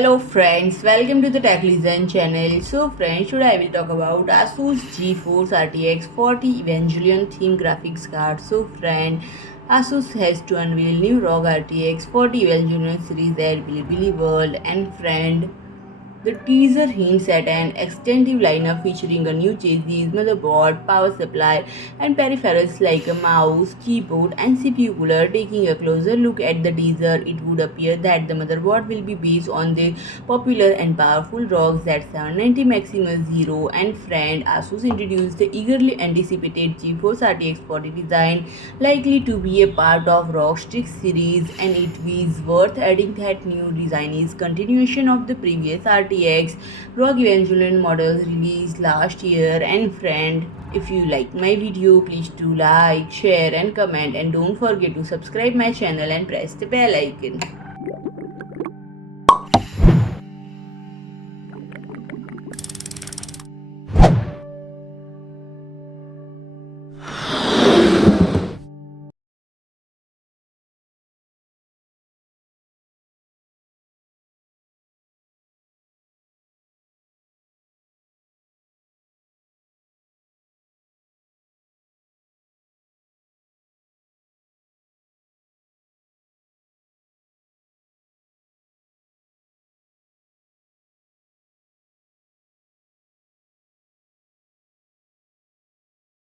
Hello friends, welcome to the TechListen channel. So friends, today I will talk about Asus GeForce RTX 40 Evangelion theme graphics card. So friend, Asus has to unveil new ROG RTX 40 Evangelion series at Bilibili World, and friend, the teaser hints at an extensive lineup featuring a new chassis, motherboard, power supply, and peripherals like a mouse, keyboard, and CPU cooler. Taking a closer look at the teaser, it would appear that the motherboard will be based on the popular and powerful ROG Z790 Maximus Hero, and friend Asus introduced the eagerly anticipated GeForce RTX 40 design, likely to be a part of ROG STRIX series, and it is worth adding that new design is continuation of the previous RTX ROG Evangelion models released last year. And friend, if you like my video, please do like, share and comment, and don't forget to subscribe my channel and press the bell icon.